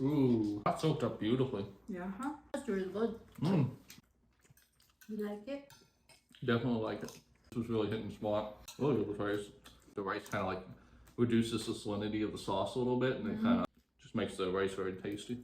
Ooh, that soaked up beautifully. Yeah, huh? That's really good. Mmm, You like it? definitely like it. This was really hitting the spot. Really good with rice. The rice kind of like reduces the salinity of the sauce a little bit, and it kind of just makes the rice very tasty.